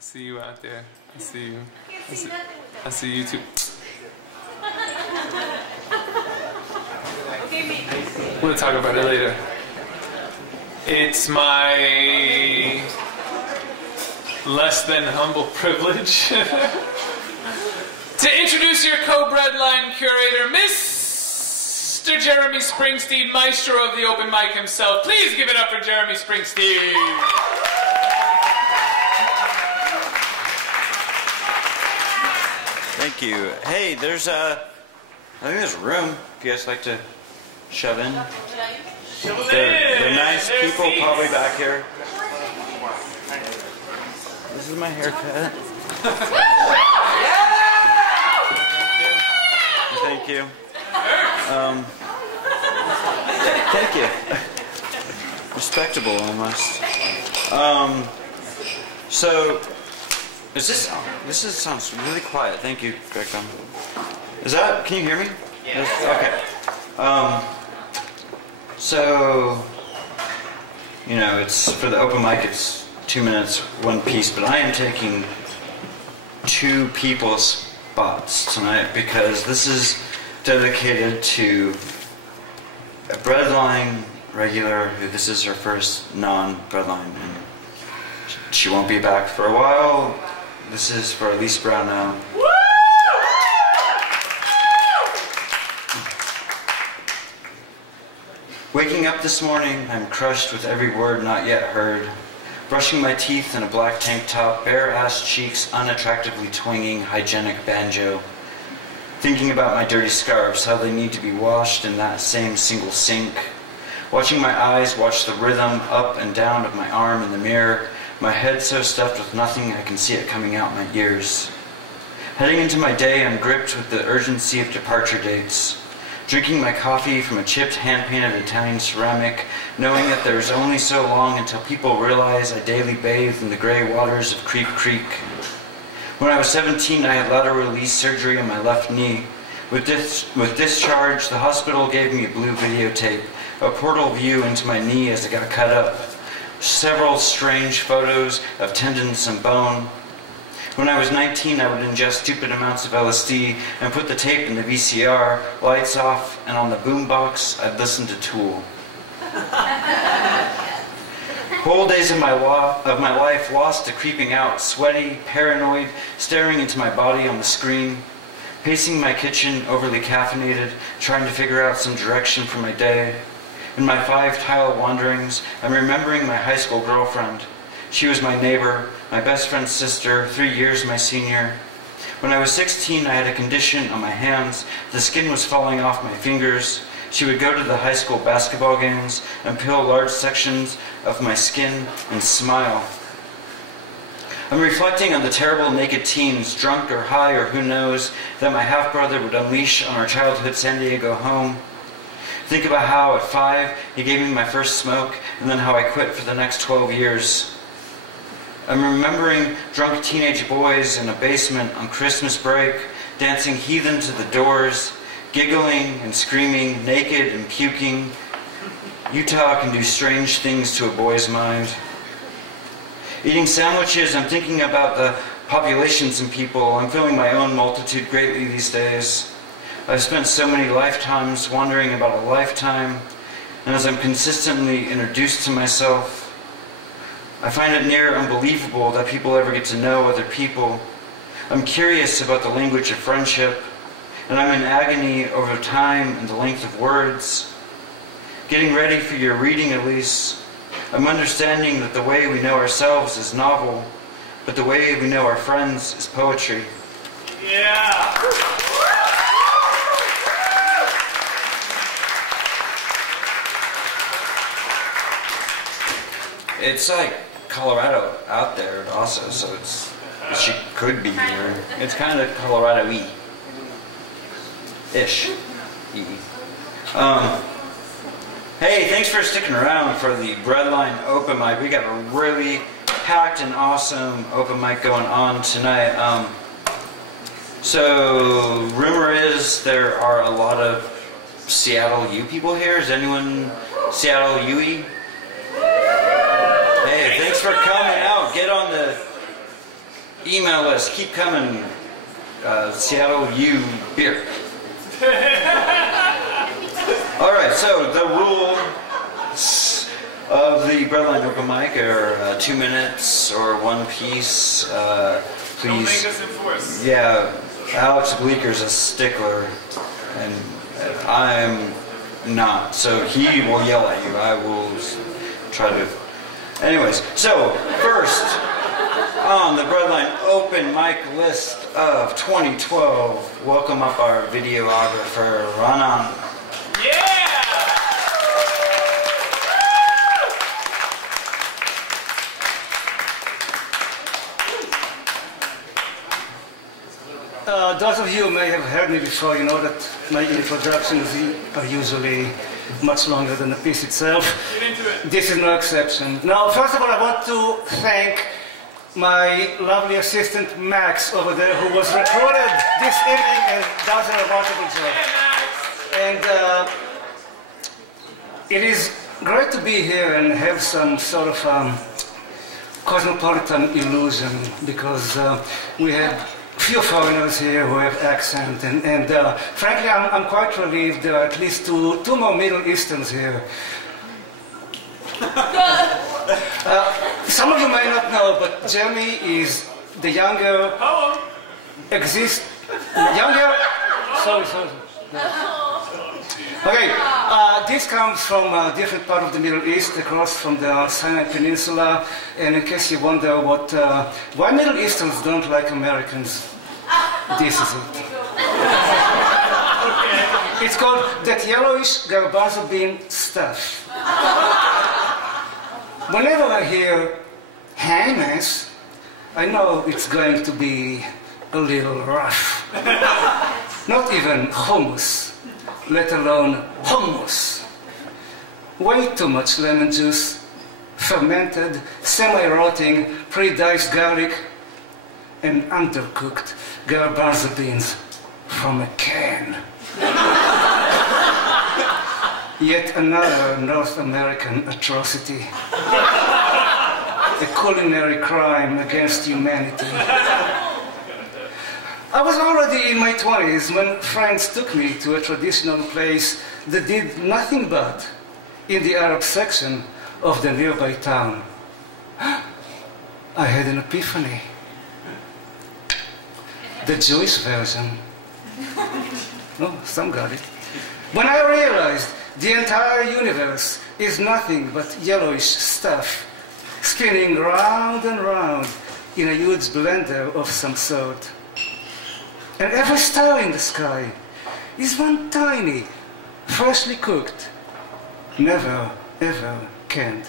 see you out there. I see you. I see you too. We'll talk about it later. It's my less than humble privilege to introduce your co-Breadline curator, Mr. Jeremy Springsteen, maestro of the open mic himself. Please give it up for Jeremy Springsteen. Thank you. Hey, there's I think there's room if you guys like to shove in. They're nice people probably back here. This is my haircut. Thank you. Thank you. Respectable almost. So sounds really quiet. Thank you, Greg. Is that? Can you hear me? Yeah. Okay. So, you know, it's for the open mic. It's 2 minutes, one piece, but I am taking 2 people's spots tonight because this is dedicated to a Breadline regular who this is her first non-Breadline, and she won't be back for a while. This is for Elise Brown now. Waking up this morning, I'm crushed with every word not yet heard. Brushing my teeth in a black tank top, bare-ass cheeks unattractively twanging hygienic banjo. Thinking about my dirty scarves, how they need to be washed in that same single sink. Watching my eyes watch the rhythm up and down of my arm in the mirror, my head so stuffed with nothing I can see it coming out my ears. Heading into my day, I'm gripped with the urgency of departure dates. Drinking my coffee from a chipped, hand-painted Italian ceramic, knowing that there is only so long until people realize I daily bathe in the gray waters of Creek Creek. When I was 17, I had lateral release surgery on my left knee. With discharge, the hospital gave me a blue videotape, a portal view into my knee as it got cut up. Several strange photos of tendons and bone. When I was 19, I would ingest stupid amounts of LSD and put the tape in the VCR, lights off, and on the boombox, I'd listen to Tool. Whole days of my life lost to creeping out, sweaty, paranoid, staring into my body on the screen, pacing my kitchen, overly caffeinated, trying to figure out some direction for my day. In my 5-tile wanderings, I'm remembering my high school girlfriend. She was my neighbor, my best friend's sister, 3 years my senior. When I was 16, I had a condition on my hands. The skin was falling off my fingers. She would go to the high school basketball games and peel large sections of my skin and smile. I'm reflecting on the terrible naked teens, drunk or high or who knows, that my half-brother would unleash on our childhood San Diego home. Think about how at 5 he gave me my first smoke, and then how I quit for the next 12 years. I'm remembering drunk teenage boys in a basement on Christmas break, dancing heathen to the Doors, giggling and screaming, naked and puking. Utah can do strange things to a boy's mind. Eating sandwiches, I'm thinking about the populations and people. I'm feeling my own multitude greatly these days. I've spent so many lifetimes wondering about a lifetime, and as I'm consistently introduced to myself, I find it near unbelievable that people ever get to know other people. I'm curious about the language of friendship, and I'm in agony over time and the length of words. Getting ready for your reading, Elise, I'm understanding that the way we know ourselves is novel, but the way we know our friends is poetry. Yeah! It's like Colorado out there also, so she could be here. It's kind of Colorado-y. Ish. Hey, thanks for sticking around for the Breadline open mic. We got a really packed and awesome open mic going on tonight. So, rumor is there are a lot of Seattle U people here. Is anyone Seattle U-y? Hey, thanks for coming out. Get on the email list, keep coming. Seattle U beer. All right, so the rules of the Breadline open mic are 2 minutes or one piece. Please. Don't make us enforce. Yeah, Alex Bleeker's a stickler, and I'm not. So he will yell at you. I will try to. Anyways, so first on the Breadline open mic list of 2012, welcome up our videographer, Raanan. Yeah! Those of you who may have heard me before, you know that my introductions are usually much longer than the piece itself. Get into it. This is no exception. Now, first of all, I want to thank my lovely assistant Max over there, who was recruited this evening and does a remarkable job. And it is great to be here and have some sort of cosmopolitan illusion, because we have few foreigners here who have accent, and frankly, I'm quite relieved there are at least two more Middle Easterns here. Some of you may not know, but Jeremy is the younger. Sorry. Okay, this comes from a different part of the Middle East, across from the Sinai Peninsula, and in case you wonder why Middle Easterns don't like Americans, this is it. It's called that yellowish garbanzo bean stuff. Whenever I hear hummus, I know it's going to be a little rough. Not even hummus, let alone hummus. Way too much lemon juice, fermented, semi-rotting, pre-diced garlic, and undercooked garbanzo beans from a can. Yet another North American atrocity. A culinary crime against humanity. I was already in my 20s when friends took me to a traditional place that did nothing but in the Arab section of the nearby town. I had an epiphany. The Jewish version. Oh, some got it. When I realized the entire universe is nothing but yellowish stuff, spinning round and round in a huge blender of some sort. And every star in the sky is one tiny, freshly cooked, never ever canned,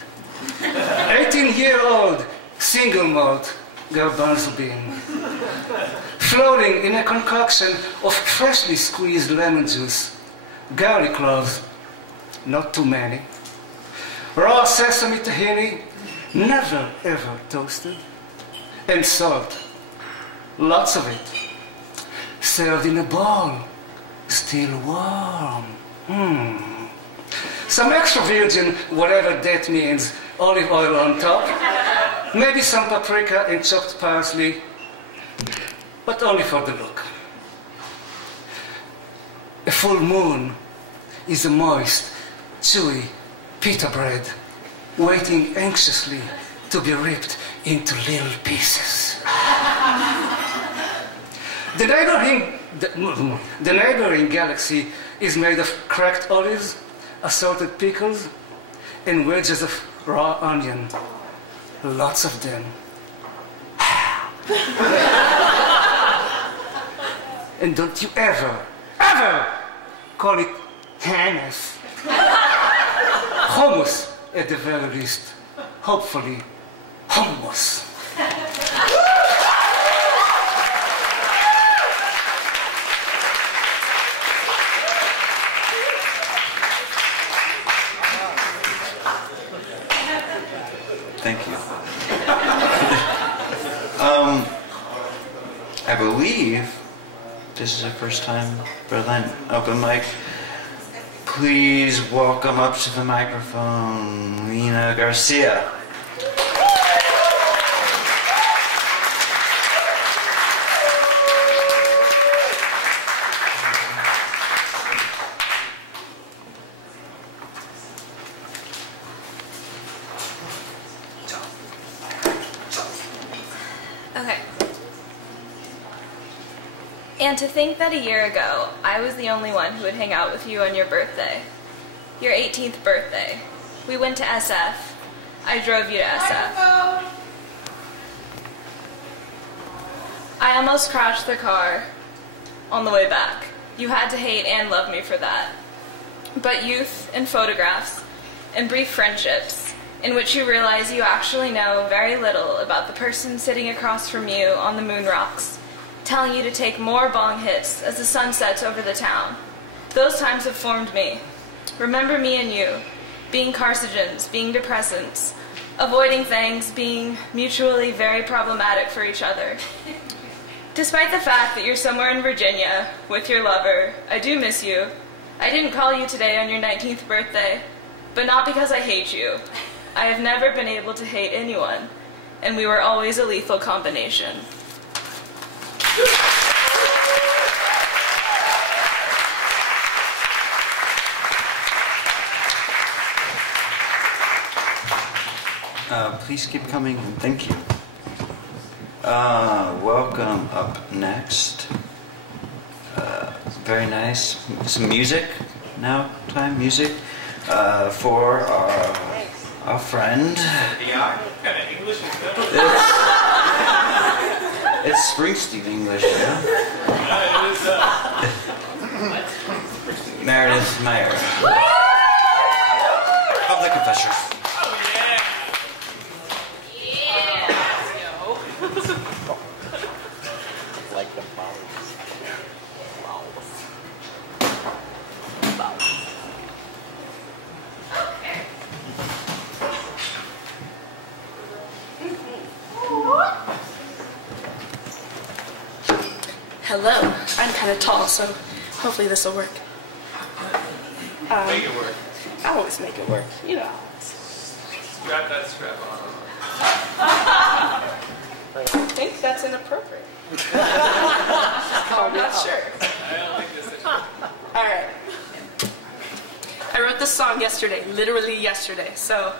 18-year-old single malt garbanzo bean, floating in a concoction of freshly squeezed lemon juice, garlic cloves, not too many, raw sesame tahini, never ever toasted, and salt, lots of it, served in a bowl, still warm. Some extra virgin, whatever that means, olive oil on top, maybe some paprika and chopped parsley, but only for the look. A full moon is a moist, chewy pita bread, waiting anxiously to be ripped into little pieces. The neighboring galaxy is made of cracked olives, assorted pickles, and wedges of raw onion. Lots of them. And don't you ever call it hummus. Hummus, at the very least. Hopefully, hummus. Thank you. I believe this is the first time Breadline open mic. Please welcome up to the microphone, Lena Garcia. And to think that a year ago, I was the only one who would hang out with you on your birthday. Your 18th birthday. We went to SF. I drove you to SF. I almost crashed the car on the way back. You had to hate and love me for that. But youth and photographs and brief friendships in which you realize you actually know very little about the person sitting across from you on the moon rocks, telling you to take more bong hits as the sun sets over the town. Those times have formed me. Remember me and you, being carcinogens, being depressants, avoiding things, being mutually very problematic for each other. Despite the fact that you're somewhere in Virginia with your lover, I do miss you. I didn't call you today on your 19th birthday, but not because I hate you. I have never been able to hate anyone, and we were always a lethal combination. Please keep coming, and thank you. Welcome up next. Very nice. Some music now. Music for our friend. It's Springsteen English, yeah. Meredith, Myre. Public confession. Like the flowers. Hello. I'm kind of tall, so hopefully this will work. Make it work. I always make it work. You know. Strap that strap on. I think that's inappropriate. I'm not sure. I don't like this anymore. All right. I wrote this song yesterday, literally yesterday, so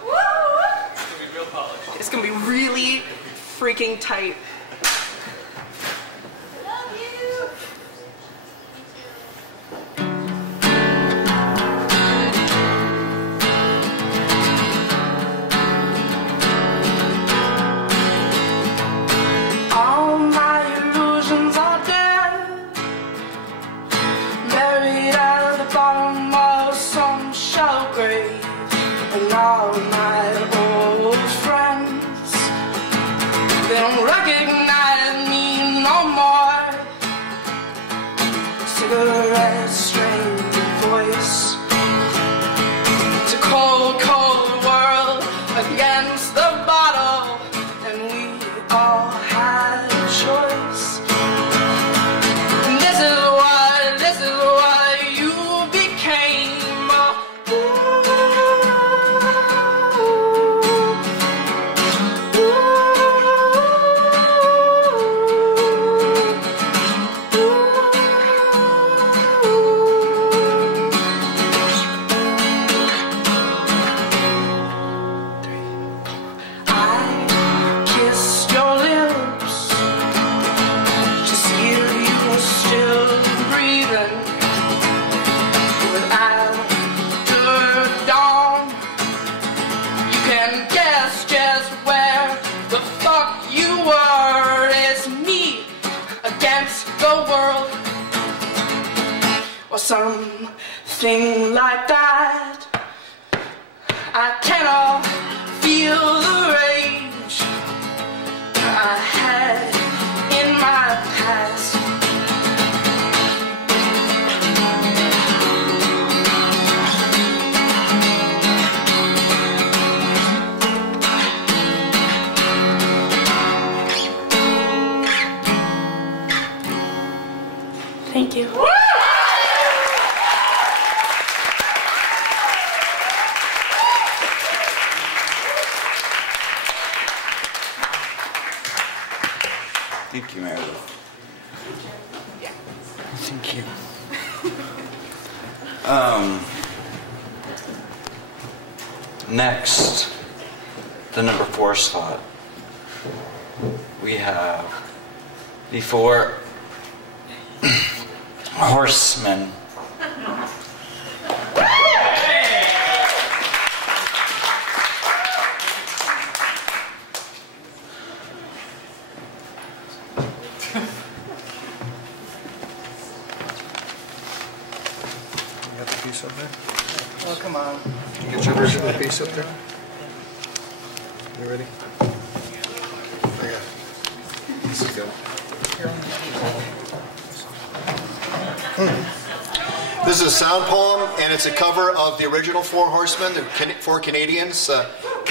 It's gonna be real polished. it's gonna be really freaking tight. All my illusions are dead, buried at the bottom of some shallow grave. And all my old friends, they don't recognize me no more. Cigarettes, strange voice. It's a cold, cold world against the bottle, and we all had a choice. And this is what you became. I kissed your lips to see if you were still breathing. But after dawn, you can guess just where the fuck you were. It's me against the world, or something like that. I cannot feel the rage I had in my past. Thank you. Thank you, Meredith. Thank you. Next, the number 4 slot. We have before horsemen. Piece up there? Oh, come on. Get your version of the piece up there. You ready? I got it. This is good. This is a sound poem, and it's a cover of the original Four Horsemen, the four Canadians,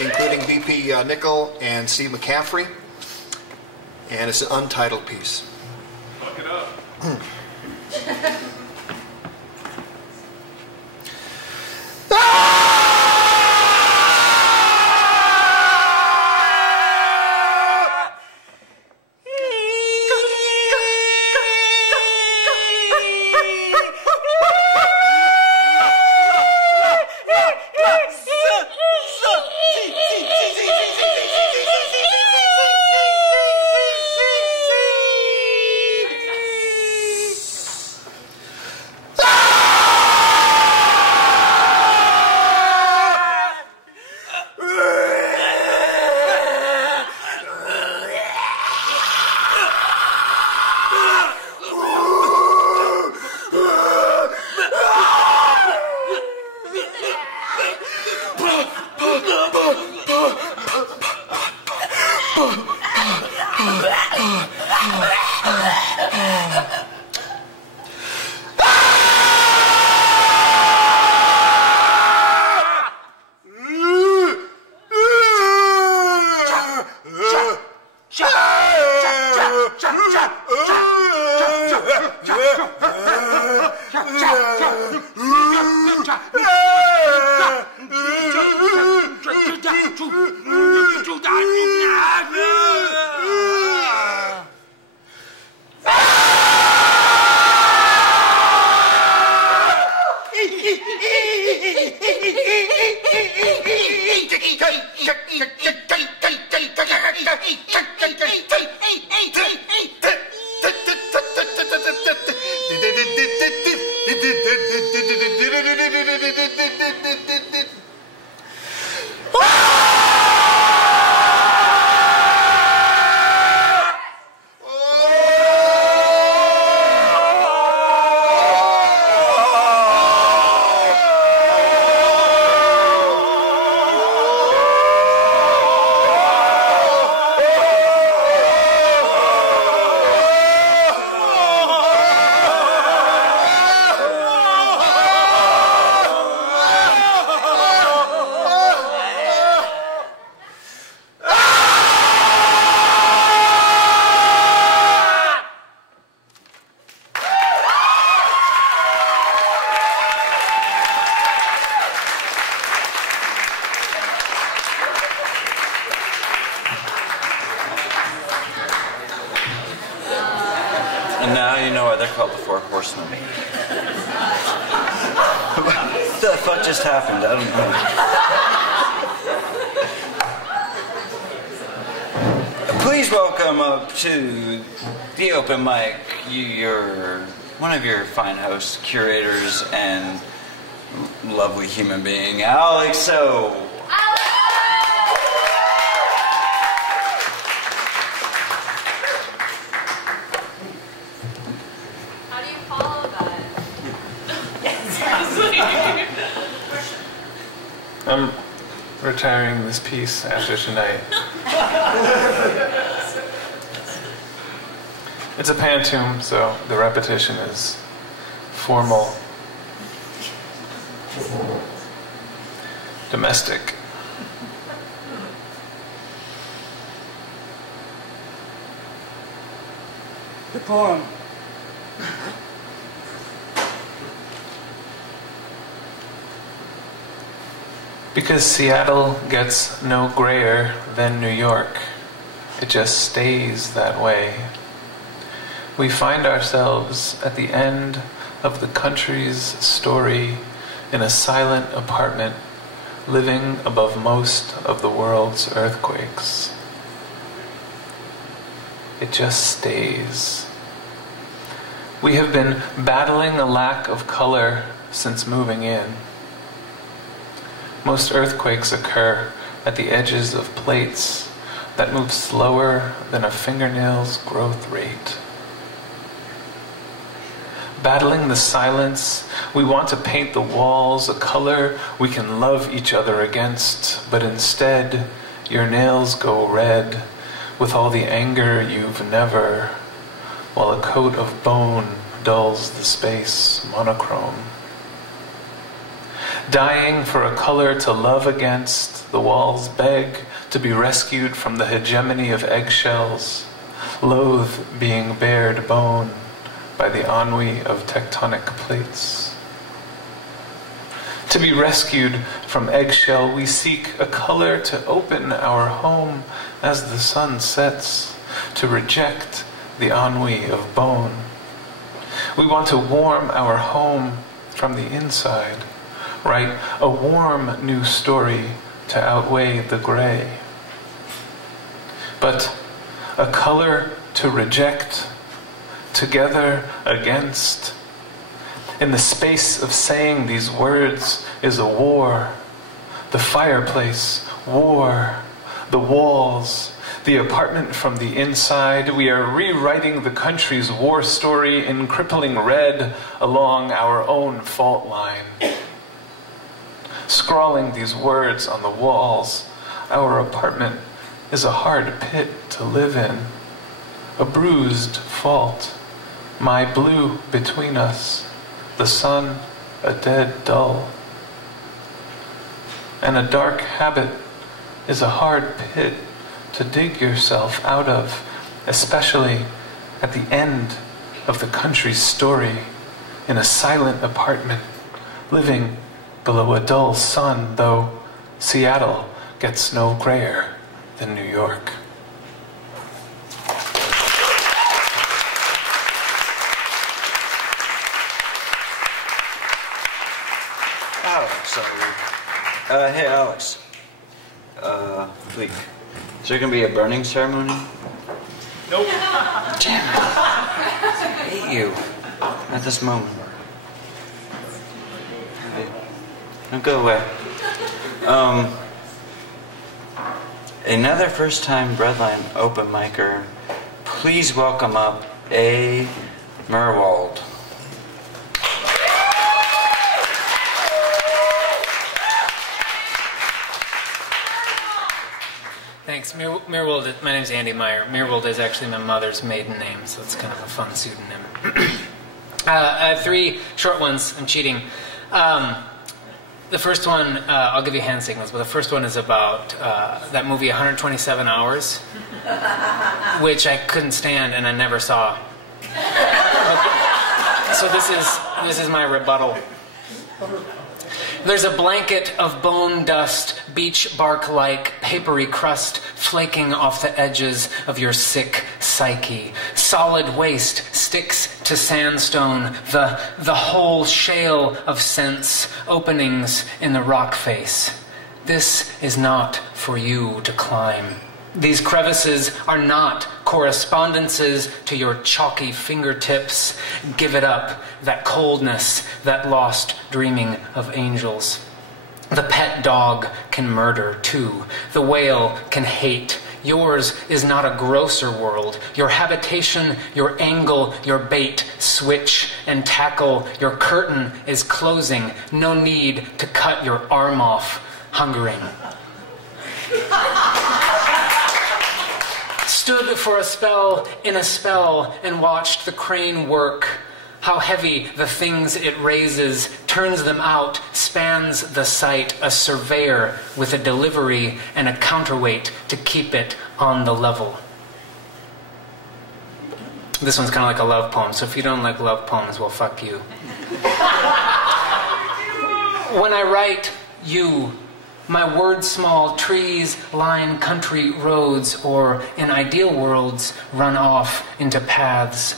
including B.P. Nicol and Steve McCaffrey. And it's an untitled piece. Look it up. And now you know why they're called the Four Horsemen. What the fuck just happened? I don't know. Please welcome up to the open mic one of your fine hosts, curators, and lovely human being, Alex O. How do you follow that? I'm retiring this piece after tonight. It's a pantoum, so the repetition is formal, domestic. The poem. Because Seattle gets no grayer than New York, it just stays that way. We find ourselves at the end of the country's story in a silent apartment, living above most of the world's earthquakes. It just stays. We have been battling a lack of color since moving in. Most earthquakes occur at the edges of plates that move slower than a fingernail's growth rate. Battling the silence, we want to paint the walls a color we can love each other against, but instead, your nails go red with all the anger you've never, while a coat of bone dulls the space monochrome. Dying for a color to love against, the walls beg to be rescued from the hegemony of eggshells, loathe being bared bone by the ennui of tectonic plates. To be rescued from eggshell, we seek a color to open our home as the sun sets, to reject the ennui of bone. We want to warm our home from the inside, write a warm new story to outweigh the gray. But a color to reject, together against. In the space of saying these words is a war. The fireplace, war. The walls, the apartment from the inside. We are rewriting the country's war story in crippling red along our own fault line. Scrawling these words on the walls, our apartment is a hard pit to live in. A bruised fault, my blue between us, the sun a dead dull. And a dark habit is a hard pit to dig yourself out of, especially at the end of the country's story, in a silent apartment, living below a dull sun, though Seattle gets no grayer than New York. Hey, Alex. Please. Is there going to be a burning ceremony? Nope. Damn it. I hate you at this moment. Don't go away. Another first-time Breadline open micer. Please welcome up A. Myrwold. Thanks. Myrwold, my name's Andy Myre. Myrwold is actually my mother's maiden name, so it's kind of a fun pseudonym. I have 3 short ones. I'm cheating. The first one, I'll give you hand signals, but the first one is about that movie 127 Hours, which I couldn't stand and I never saw. So this is my rebuttal. There's a blanket of bone dust, beach bark-like, papery crust flaking off the edges of your sick psyche. Solid waste sticks to sandstone, the whole shale of sense, openings in the rock face. This is not for you to climb. These crevices are not correspondences to your chalky fingertips. Give it up, that coldness, that lost dreaming of angels. The pet dog can murder, too. The whale can hate. Yours is not a grosser world. Your habitation, your angle, your bait, switch and tackle. Your curtain is closing. No need to cut your arm off. Hungering. Stood for a spell in a spell and watched the crane work. How heavy the things it raises, turns them out, spans the sight, a surveyor with a delivery and a counterweight to keep it on the level. This one's kind of like a love poem, so if you don't like love poems, well, fuck you. When I write you, my word small trees line country roads, or in ideal worlds, run off into paths.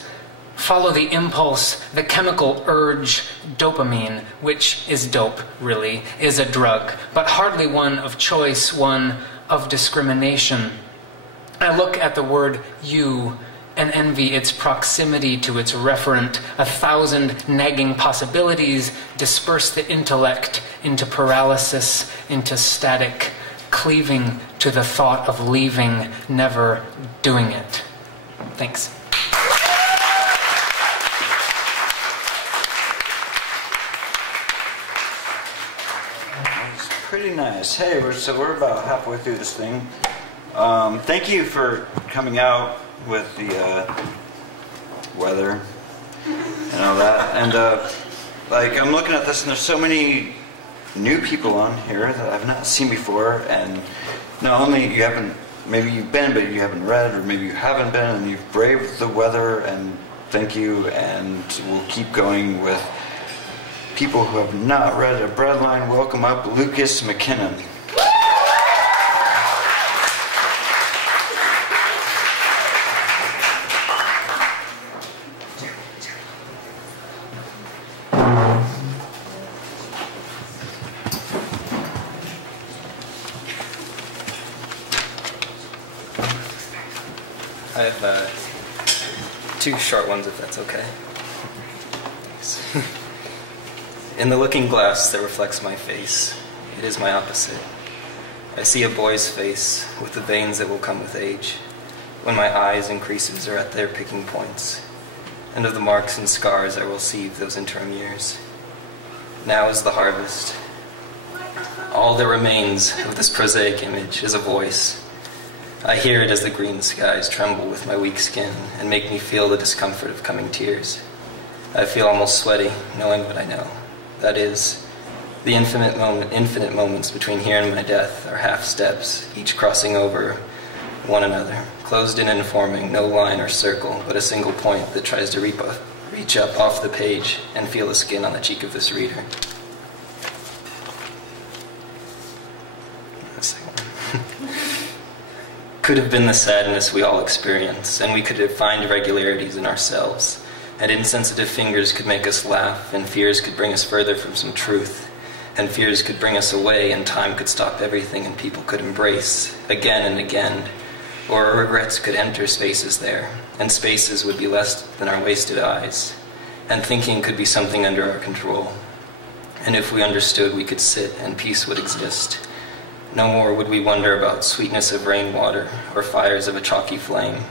Follow the impulse, the chemical urge, dopamine, which is dope, really, is a drug, but hardly one of choice, one of discrimination. I look at the word you and envy its proximity to its referent. 1,000 nagging possibilities disperse the intellect into paralysis, into static, cleaving to the thought of leaving, never doing it. Thanks. That's pretty nice. Hey, we're about halfway through this thing. Thank you for coming out with the weather and all that. And like, I'm looking at this, and there's so many new people on here that I've not seen before. And not only you haven't, maybe you've been, but you haven't read, or maybe you haven't been, and you've braved the weather. And thank you. And we'll keep going with people who have not read a Breadline. Welcome up, Luicas McKimon. I have 2 short ones, if that's okay. In the looking glass that reflects my face, it is my opposite. I see a boy's face with the veins that will come with age, when my eyes and creases are at their picking points, and of the marks and scars I will receive those interim years. Now is the harvest. All that remains of this prosaic image is a voice. I hear it as the green skies tremble with my weak skin and make me feel the discomfort of coming tears. I feel almost sweaty, knowing what I know. That is, the infinite moments between here and my death are half steps, each crossing over one another, closed in and forming no line or circle, but a single point that tries to reach up off the page and feel the skin on the cheek of this reader. Could have been the sadness we all experience, and we could have find irregularities in ourselves, and insensitive fingers could make us laugh, and fears could bring us further from some truth, and fears could bring us away, and time could stop everything, and people could embrace again and again, or our regrets could enter spaces there, and spaces would be less than our wasted eyes, and thinking could be something under our control, and if we understood, we could sit, and peace would exist. No more would we wonder about sweetness of rainwater, or fires of a chalky flame,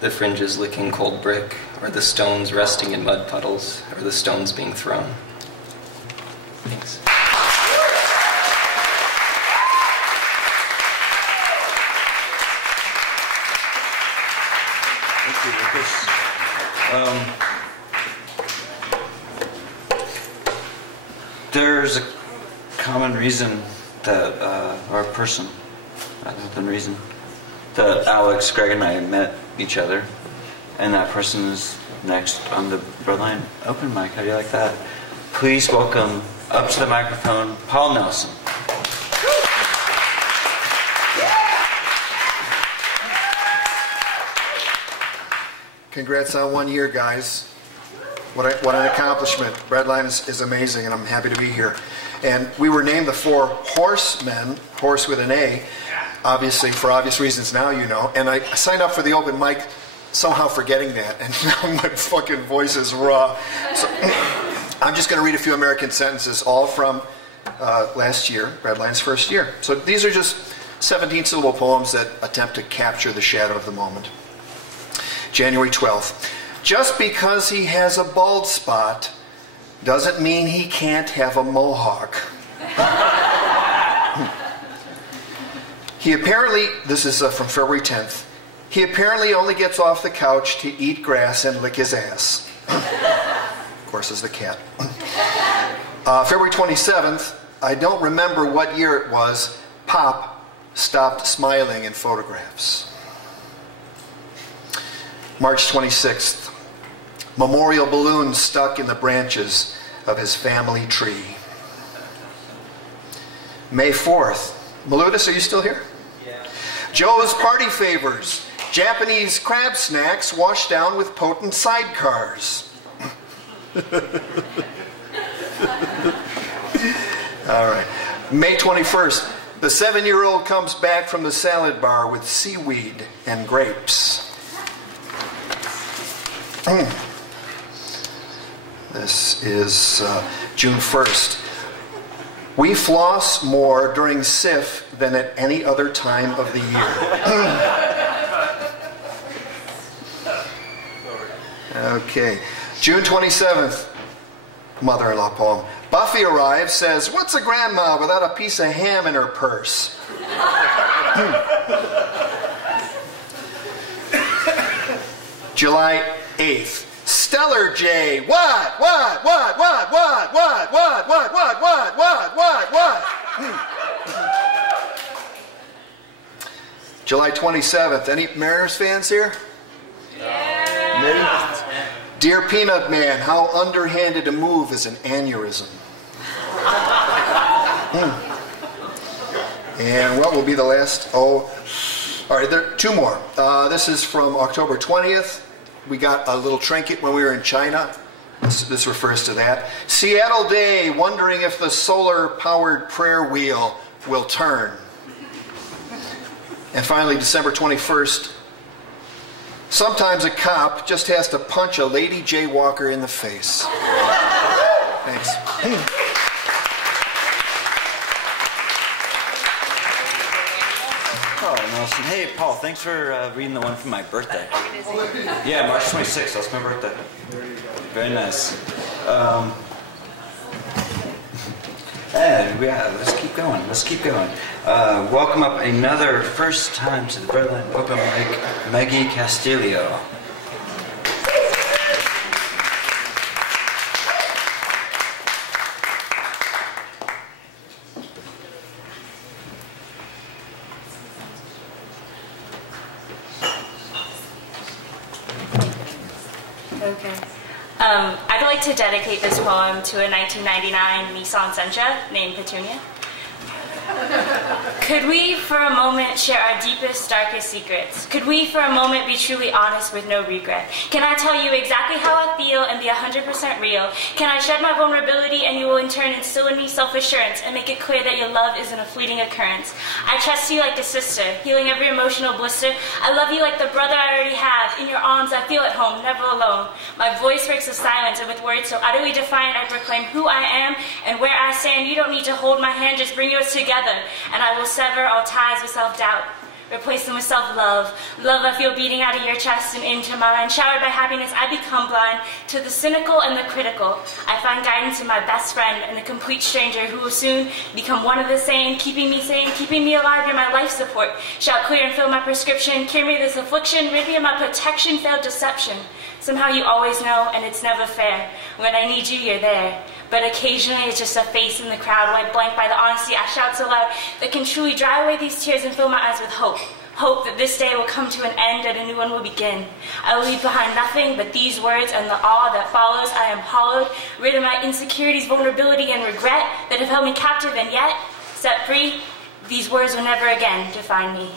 the fringes licking cold brick, or the stones resting in mud puddles, or the stones being thrown. Thanks. Thank you, Lucas. There's a common reason that, or a person, rather than reason, that Alex, Greg, and I met each other, and that person is next on the Breadline open mic. How do you like that? Please welcome up to the microphone, Paul Nelson. Congrats on 1 year, guys. What an accomplishment. Breadline is amazing, and I'm happy to be here. And we were named the 4 Horsemen, Horse with an A, obviously for obvious reasons now you know. And I signed up for the open mic somehow forgetting that, and now my fucking voice is raw. So I'm just going to read a few American sentences, all from last year, Breadline's first year. So these are just 17-syllable poems that attempt to capture the shadow of the moment. January 12th. Just because he has a bald spot doesn't mean he can't have a mohawk. He apparently, this is from February 10th, he apparently only gets off the couch to eat grass and lick his ass. Of course, is the cat. February 27th, I don't remember what year it was, Pop stopped smiling in photographs. March 26th, memorial balloon stuck in the branches of his family tree. May 4th, Milutis, are you still here? Yeah. Joe's party favors, Japanese crab snacks washed down with potent sidecars. All right. May 21st, the 7-year-old comes back from the salad bar with seaweed and grapes. This is June 1st. We floss more during SIF than at any other time of the year. Okay. June 27th, mother-in-law poem. Buffy arrives, says, "What's a grandma without a piece of ham in her purse?" July 8th. Stellar J. What? July 27th. Any Mariners fans here? Yeah. Dear Peanut Man, how underhanded a move is an aneurysm. And what will be the last? Oh, all right, there are two more. This is from October 20th. We got a little trinket when we were in China. This refers to that. Seattle Day, wondering if the solar-powered prayer wheel will turn. And finally, December 21st. Sometimes a cop just has to punch a lady jaywalker in the face. Thanks. Paul Nelson. Hey, Paul, thanks for reading the one from my birthday. Yeah, March 26th. That's my birthday. Very nice. Yeah, let's keep going. Welcome up another first time to the Breadline open mic, Maggie Castillo. Okay. I'd like to dedicate this poem to a 1999 Nissan Sentra named Petunia. Could we for a moment share our deepest, darkest secrets? Could we for a moment be truly honest with no regret? Can I tell you exactly how I feel and be 100% real? Can I shed my vulnerability and you will in turn instill in me self-assurance and make it clear that your love isn't a fleeting occurrence? I trust you like a sister, healing every emotional blister. I love you like the brother I already have. In your arms I feel at home, never alone. My voice breaks the silence, and with words so utterly defiant I proclaim who I am and where I stand. You don't need to hold my hand, just bring yours together, and I will sever all ties with self-doubt. Replace them with self-love. Love I feel beating out of your chest and into mine. Showered by happiness, I become blind to the cynical and the critical. I find guidance in my best friend and a complete stranger who will soon become one of the same, keeping me sane, keeping me alive. You're my life support. Shout clear and fill my prescription. Cure me this affliction. Rid me of my protection, failed deception. Somehow you always know, and it's never fair. When I need you, you're there. But occasionally it's just a face in the crowd, wiped blank by the honesty I shout so loud that can truly dry away these tears and fill my eyes with hope. Hope that this day will come to an end and a new one will begin. I will leave behind nothing but these words and the awe that follows. I am hollowed, rid of my insecurities, vulnerability, and regret that have held me captive, and yet, set free, these words will never again define me.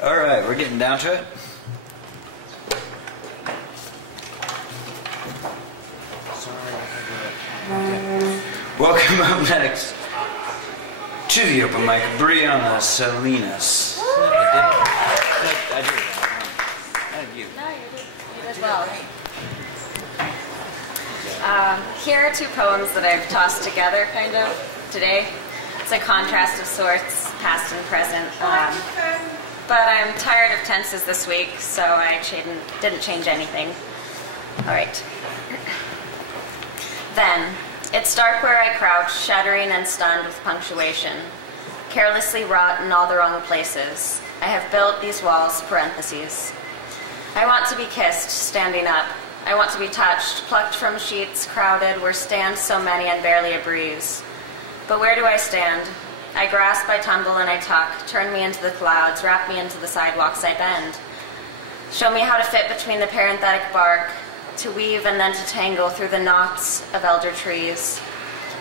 All right, we're getting down to it. Welcome up next to the open mic, Britana, Salinas. I did that. You. No, you did well. Here are two poems that I've tossed together, kind of, today. It's a contrast of sorts, past and present. But I'm tired of tenses this week, so I didn't change anything. All right. Then, it's dark where I crouch, shuddering and stunned with punctuation, carelessly wrought in all the wrong places. I have built these walls, parentheses. I want to be kissed, standing up. I want to be touched, plucked from sheets, crowded, where stand so many and barely a breeze. But where do I stand? I grasp, I tumble, and I tuck. Turn me into the clouds, wrap me into the sidewalks I bend. Show me how to fit between the parenthetic bark, to weave and then to tangle through the knots of elder trees.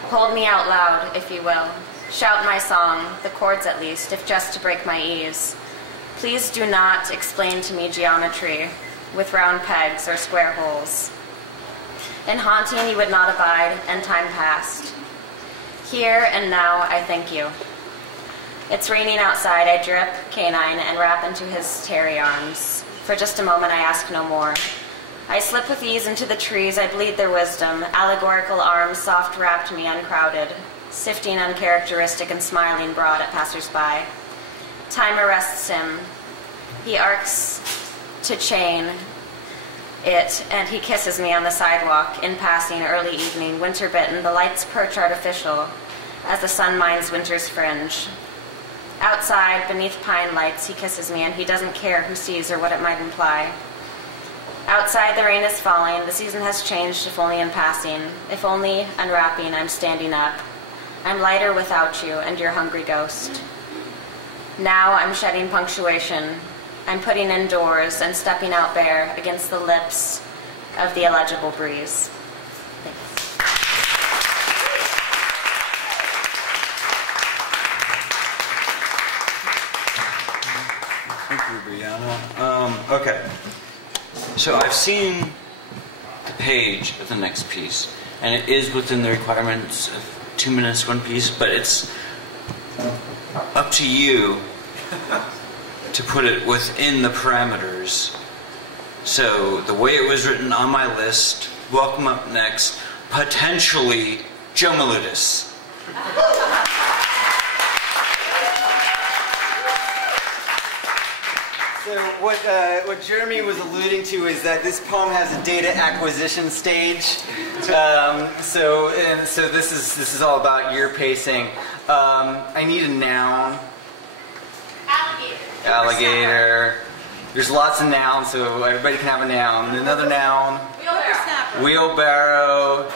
Hold me out loud, if you will. Shout my song, the chords at least, if just to break my ease. Please do not explain to me geometry with round pegs or square holes. In haunting you would not abide, and time passed. Here and now, I thank you. It's raining outside. I drip, canine, and wrap into his terry arms. For just a moment, I ask no more. I slip with ease into the trees. I bleed their wisdom. Allegorical arms soft wrapped me uncrowded, sifting uncharacteristic and smiling broad at passers-by. Time arrests him. He arcs to chain it, and he kisses me on the sidewalk, in passing, early evening, winter-bitten. The lights perch artificial as the sun mines winter's fringe. Outside, beneath pine lights, he kisses me, and he doesn't care who sees or what it might imply. Outside, the rain is falling. The season has changed, if only in passing. If only, unwrapping, I'm standing up. I'm lighter without you and your hungry ghost. Now I'm shedding punctuation. I'm putting in doors and stepping out bare against the lips of the illegible breeze. Thank you, Brianna. Okay. So I've seen the page of the next piece, and it is within the requirements of 2 minutes, one piece, but it's up to you to put it within the parameters. So the way it was written on my list, welcome up next, potentially Joe Milutis. So what Jeremy was alluding to is that this poem has a data acquisition stage. So this is all about year pacing. I need a noun. Alligator. There's lots of nouns, so everybody can have a noun. Another noun. Wheelbarrow.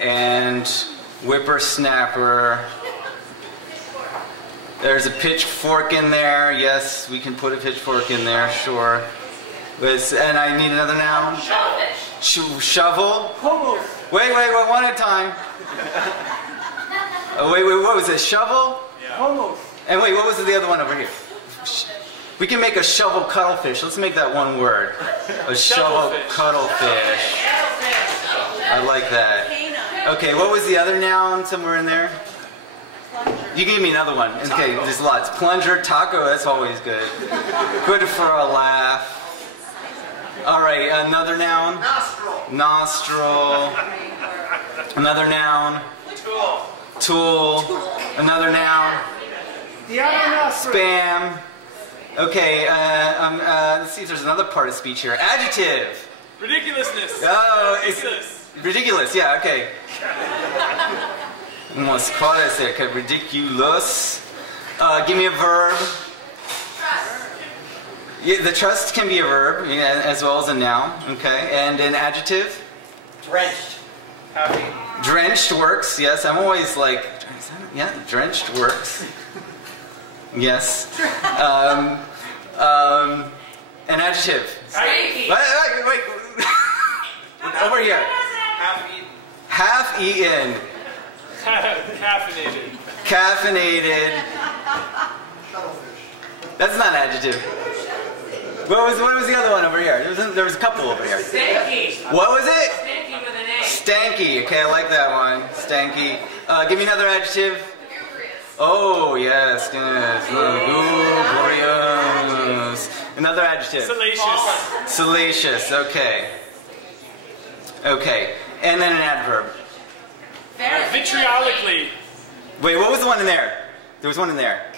And whippersnapper. There's a pitchfork in there. Yes, we can put a pitchfork in there, sure. And I need another noun. Shovel. Wait, one at a time. Wait, what was it? Shovel? Yeah. And wait, what was the other one over here? We can make a shovel cuttlefish. Let's make that one word. A shovel cuttlefish. I like that. Okay, what was the other noun somewhere in there? You gave me another one. Okay, there's lots. Plunger, taco, that's always good. Good for a laugh. Alright, another noun. Nostril. Another noun. Tool. Another noun. Spam. Okay, let's see if there's another part of speech here. Adjective. Ridiculousness. Oh, it's ridiculous, yeah, okay. Almost caught us there, okay, ridiculous. Give me a verb. Yeah, the trust can be a verb, yeah, as well as a noun, okay. And an adjective? Drenched. Happy. Drenched works, yes. I'm always like, yeah, drenched works. Yes. An adjective. Wait. Over here. Half-eaten. Caffeinated. Caffeinated. That's not an adjective. What was the other one over here? There was a couple over here. Stanky. What was it? Stanky with an A. Stanky. Okay, I like that one. Stanky. Give me another adjective. Oh, yes. Lugubrious. Another adjective. Salacious. Salacious. Okay. Okay. And then an adverb. Vitriolically. Wait, what was the one in there? There was one in there.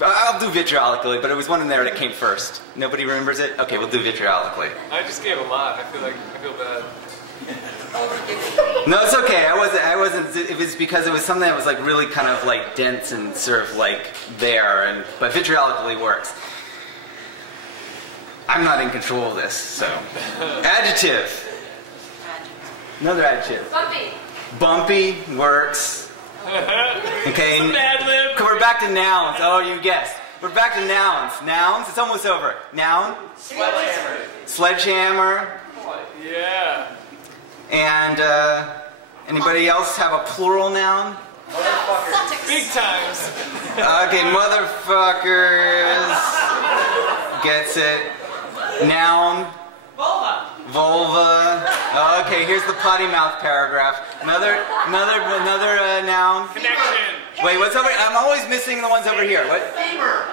I'll do vitriolically, but it was one in there that came first. Nobody remembers it? Okay, we'll do vitriolically. I just gave a lot. I feel bad. No, it's okay. I wasn't. It was because it was something that was like really kind of like dense and sort of like there, but vitriolically works. I'm not in control of this, so. Adjective. Another adjective. Bumpy works. Okay. We're back to nouns. Oh, you guessed. We're back to nouns. Nouns. It's almost over. Noun. Sledgehammer. Yeah. And anybody else have a plural noun? Big times. Okay, motherfuckers. Gets it. Noun. Vulva. Okay, here's the potty mouth paragraph. Another noun. Connection. Wait, what's over? I'm always missing the ones over here. What? Femur.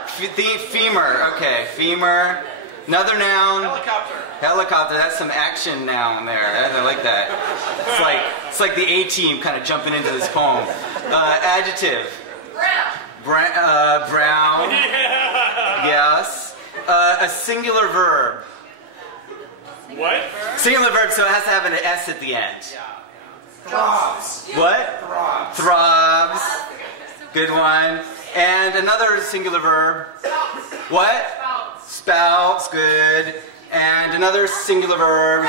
Femur. Okay, femur. Another noun. Helicopter. Helicopter. That's some action noun there. I like that. It's like the A-team kind of jumping into this poem. Adjective. Brown. Yes. A singular verb. What? Singular verb, so it has to have an S at the end. Throbs. What? Throbs. Throbs. Good one. And another singular verb. What? Spouts. Good. And another singular verb.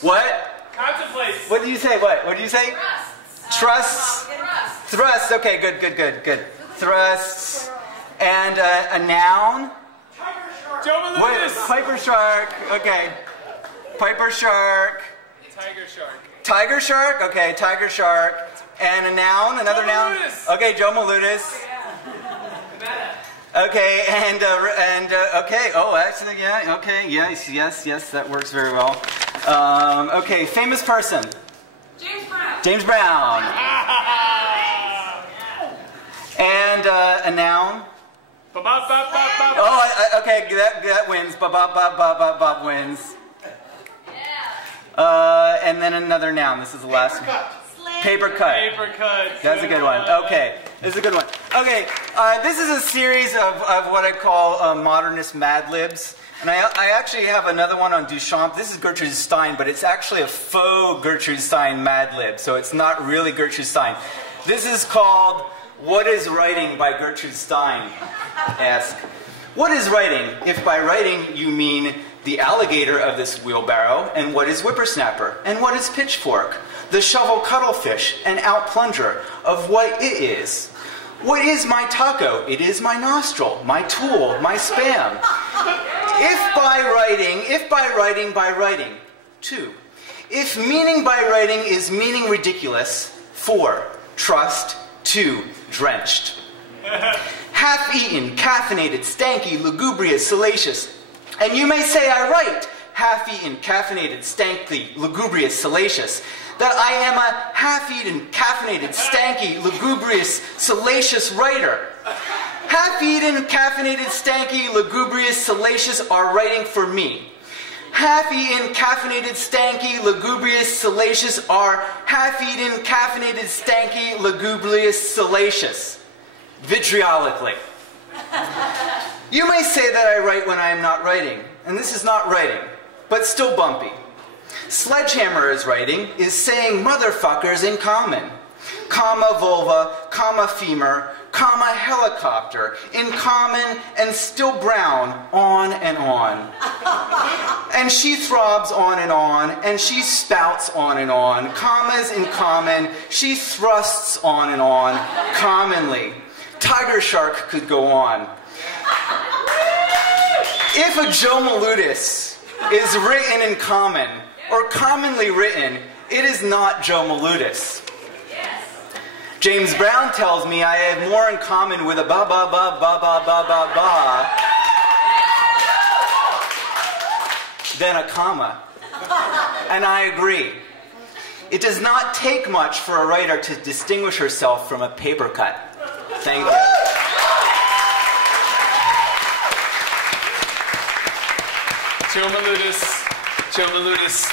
What? Contemplate. What do you say? What? What do you say? Trusts. Thrust. Okay, good. Thrusts. And a noun. Joe Milutis. What? Piper shark. Okay. Piper shark. Tiger shark. Tiger shark. Okay, tiger shark. And a noun. Another noun. Milutis. Okay, Joe Milutis. Okay, and okay. Oh, actually, yeah. Okay, yes. That works very well. Okay, famous person. James Brown. Ah. And a noun. Ba-ba-ba-ba-ba. Oh, okay, that wins. Bob wins. And then another noun. This is the last one. Paper cut. Paper cut. That's a good one. Okay, this is a good one. Okay, this is a series of what I call modernist Mad Libs. And I actually have another one on Duchamp. This is Gertrude Stein, but it's actually a faux Gertrude Stein Mad Lib, so it's not really Gertrude Stein. This is called What is Writing by Gertrude Stein? Ask. What is writing? If by writing you mean the alligator of this wheelbarrow, and what is whippersnapper, and what is pitchfork? The shovel cuttlefish and outplunger of what it is. What is my taco? It is my nostril, my tool, my spam. If by writing. 2. If meaning by writing is meaning ridiculous. 4. Trust. 2. Drenched. Half-eaten, caffeinated, stanky, lugubrious, salacious. And you may say I write half-eaten, caffeinated, stanky, lugubrious, salacious. That I am a half-eaten, caffeinated, stanky, lugubrious, salacious writer. Half-eaten, caffeinated, stanky, lugubrious, salacious are writing for me. Half-eaten, caffeinated, stanky, lugubrious, salacious are half-eaten, caffeinated, stanky, lugubrious, salacious. Vitriolically. You may say that I write when I am not writing, and this is not writing, but still bumpy. Sledgehammer is writing, is saying motherfuckers in common. Comma vulva, comma femur, comma helicopter, in common and still brown, on and on. And she throbs on, and she spouts on, commas in common, she thrusts on, commonly. Tiger shark could go on. If a Joe Milutis is written in common, or commonly written, it is not Joe Milutis. James Brown tells me I have more in common with a ba than a comma. And I agree. It does not take much for a writer to distinguish herself from a paper cut. Thank you. Joe Milutis.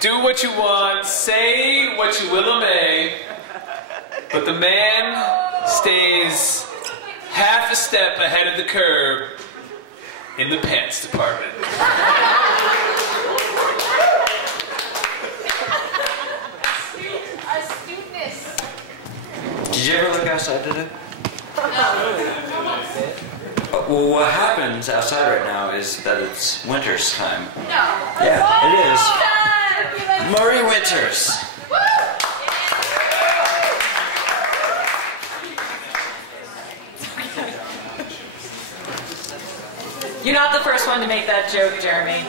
Do what you want, say what you will or may, but the man stays half a step ahead of the curve in the pants department. Did you ever look outside today? Well, what happens outside right now is that it's winter's time. No. Yeah, it is. Murray Winters. You're not the first one to make that joke, Jeremy.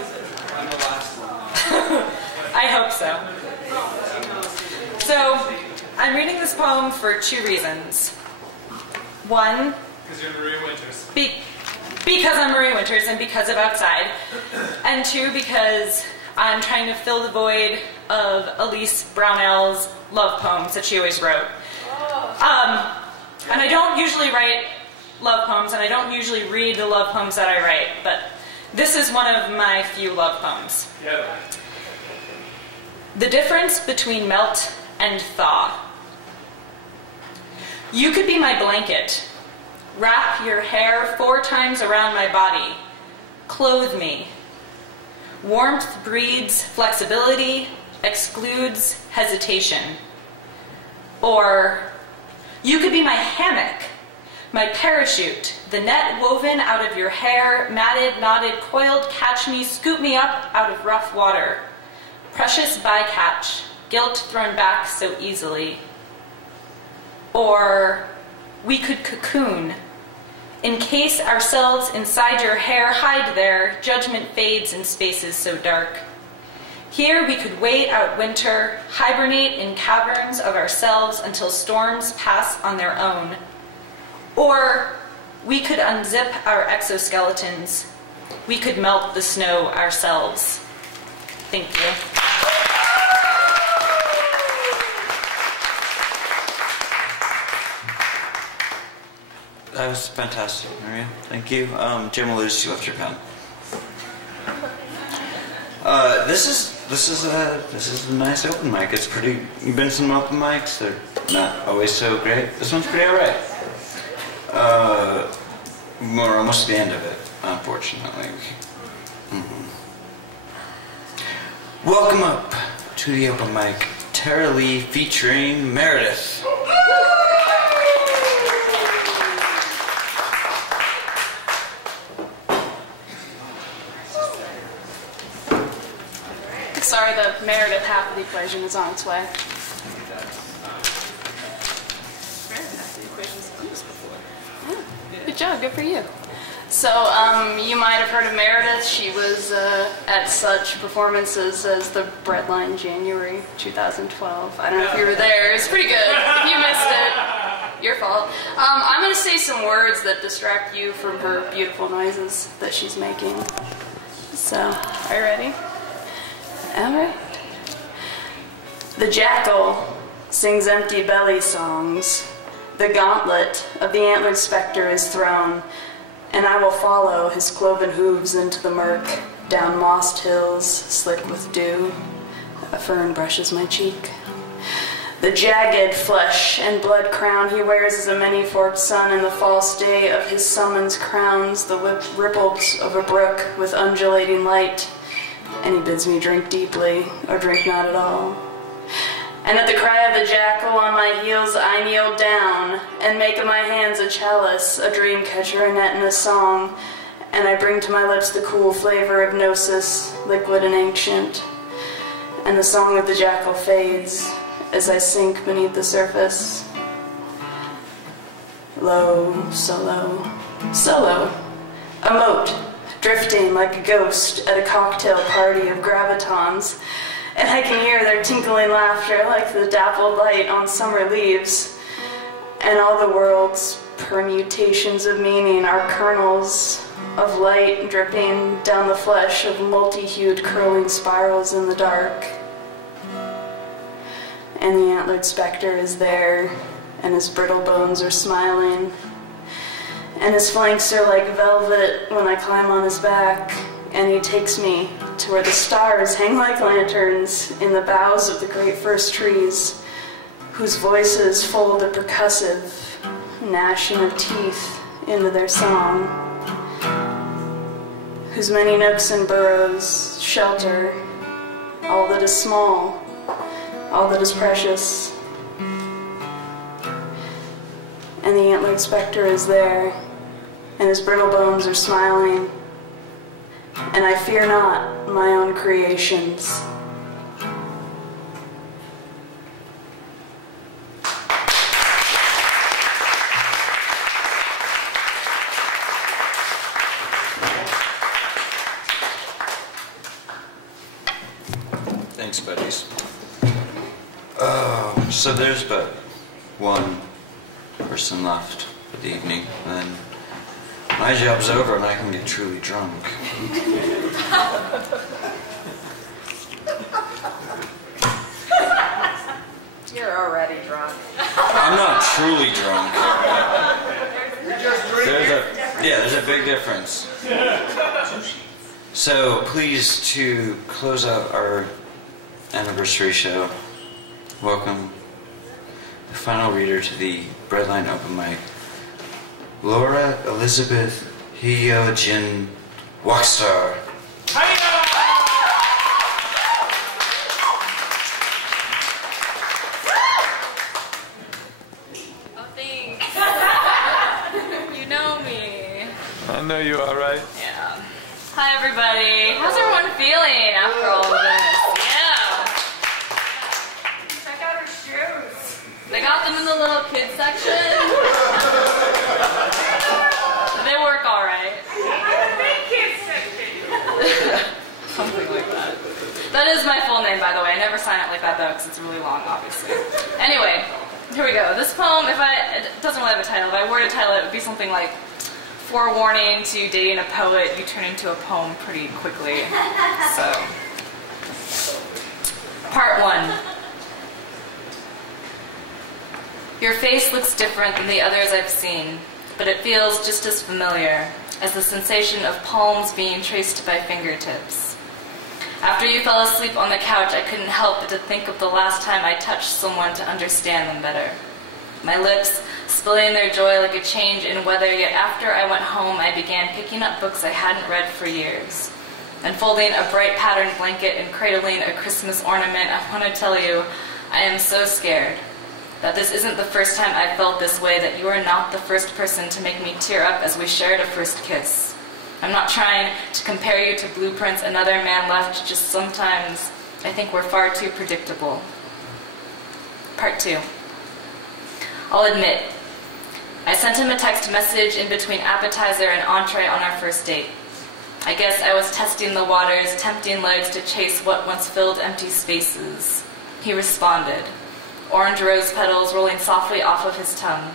I'm the last one. I hope so. So, I'm reading this poem for 2 reasons. 1, Because you're Marie Winters. because I'm Marie Winters and because of outside. And 2, because I'm trying to fill the void of Elise Brownell's love poems that she always wrote. And I don't usually write love poems, and I don't usually read the love poems that I write, but this is one of my few love poems. Yeah. The difference between melt and thaw. You could be my blanket. Wrap your hair 4 times around my body. Clothe me. Warmth breeds flexibility, excludes hesitation. Or you could be my hammock, my parachute, the net woven out of your hair, matted, knotted, coiled, catch me, scoop me up out of rough water. Precious bycatch, guilt thrown back so easily. Or we could cocoon, encase ourselves inside your hair, hide there, judgment fades in spaces so dark. Here we could wait out winter, hibernate in caverns of ourselves until storms pass on their own. Or we could unzip our exoskeletons. We could melt the snow ourselves. Thank you. That was fantastic, Maria. Thank you. Jim Milutis, you left your pen. This is a nice open mic. It's pretty. You've been to some open mics. They're not always so great. This one's pretty alright. We're almost at the end of it, unfortunately. Welcome up to the open mic, Tara Lee featuring Meredith. Sorry, the Meredith half of the equation is on its way. Meredith half of the equation's done this before. Yeah. Good job, good for you. So, you might have heard of Meredith. She was at such performances as the Breadline January 2012. I don't know if you were there. It was pretty good. If you missed it, your fault. I'm going to say some words that distract you from her beautiful noises that she's making. So, are you ready? Alright. The jackal sings empty belly songs. The gauntlet of the antlered spectre is thrown, and I will follow his cloven hooves into the murk, down mossed hills, slick with dew. A fern brushes my cheek. The jagged flesh and blood crown he wears as a many-forked sun, and the false day of his summons crowns the ripples of a brook with undulating light. And he bids me drink deeply, or drink not at all. And at the cry of the jackal on my heels I kneel down, and make of my hands a chalice, a dream catcher, a net, and a song, and I bring to my lips the cool flavor of gnosis, liquid and ancient. And the song of the jackal fades as I sink beneath the surface. Low, so low, so low, a moat, drifting like a ghost at a cocktail party of gravitons, and I can hear their tinkling laughter like the dappled light on summer leaves, and all the world's permutations of meaning are kernels of light dripping down the flesh of multi-hued curling spirals in the dark. And the antlered spectre is there, and his brittle bones are smiling, and his flanks are like velvet when I climb on his back, and he takes me to where the stars hang like lanterns in the boughs of the great first trees, whose voices fold a percussive gnashing of teeth into their song, whose many nooks and burrows shelter all that is small, all that is precious. And the antlered spectre is there, and his brittle bones are smiling, and I fear not my own creations. Thanks, buddies. So there's but one person left for the evening, and then my job's over and I can get truly drunk. truly drunk. There's a big difference. So please, to close out our anniversary show, welcome the final reader to the Breadline open mic, Laura Elizabeth Hyo-Jin Wachstar. Oh, thanks. You know me. I know you are, right? Yeah. Hi, everybody. How's everyone feeling after all of this? Yeah. Check out her shoes. They got them in the little kids section. They work all right. The big kids section. Something like that. That is my full name, by the way. I never sign it like that, though, because it's really long, obviously. Anyway, here we go. This poem, it doesn't really have a title. If I were to title it, it would be something like Forewarning to Dating a Poet, You Turn into a Poem Pretty Quickly. So, Part 1. Your face looks different than the others I've seen, but it feels just as familiar as the sensation of palms being traced by fingertips. After you fell asleep on the couch, I couldn't help but to think of the last time I touched someone to understand them better. My lips spilling their joy like a change in weather, yet after I went home, I began picking up books I hadn't read for years. Unfolding a bright patterned blanket and cradling a Christmas ornament, I want to tell you, I am so scared that this isn't the first time I've felt this way, that you are not the first person to make me tear up as we shared a first kiss. I'm not trying to compare you to blueprints another man left, just sometimes I think we're far too predictable. Part 2. I'll admit, I sent him a text message in between appetizer and entree on our first date. I guess I was testing the waters, tempting legs to chase what once filled empty spaces. He responded, orange rose petals rolling softly off of his tongue.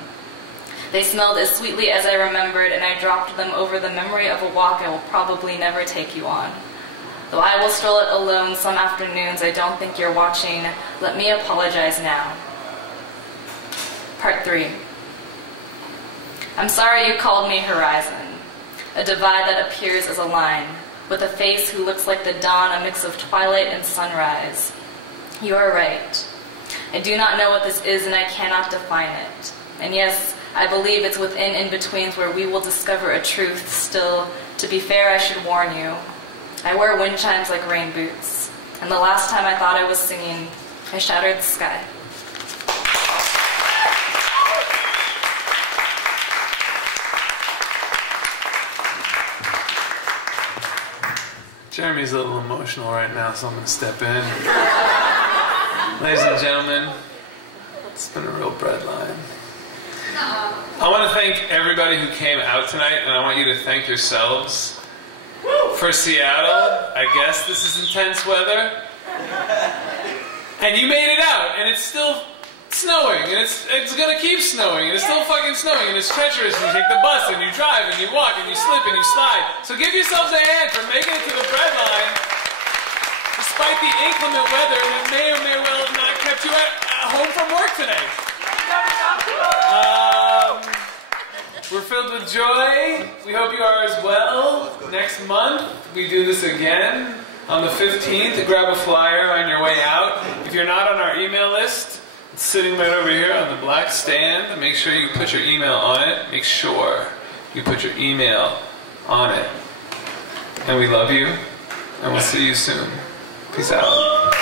They smelled as sweetly as I remembered, and I dropped them over the memory of a walk I will probably never take you on. Though I will stroll it alone some afternoons I don't think you're watching, let me apologize now. Part 3. I'm sorry you called me Horizon, a divide that appears as a line, with a face who looks like the dawn, a mix of twilight and sunrise. You are right. I do not know what this is, and I cannot define it. And yes, I believe it's within in-betweens where we will discover a truth. Still, to be fair, I should warn you. I wear wind chimes like rain boots, and the last time I thought I was singing, I shattered the sky. Jeremy's a little emotional right now, so I'm going to step in. Ladies and gentlemen, it's been a real breadline. I want to thank everybody who came out tonight, and I want you to thank yourselves. For Seattle, I guess this is intense weather. And you made it out, and it's still snowing, and it's going to keep snowing, and it's still fucking snowing, and it's treacherous, and you take the bus, and you drive, and you walk, and you slip, and you slide. So give yourselves a hand for making it to the breadline, despite the inclement weather that may or may well have not kept you at home from work tonight. We're filled with joy. We hope you are as well. Next month, we do this again on the 15th. Grab a flyer on your way out. If you're not on our email list, it's sitting right over here on the black stand. Make sure you put your email on it. Make sure you put your email on it. And we love you, and we'll see you soon. Peace out.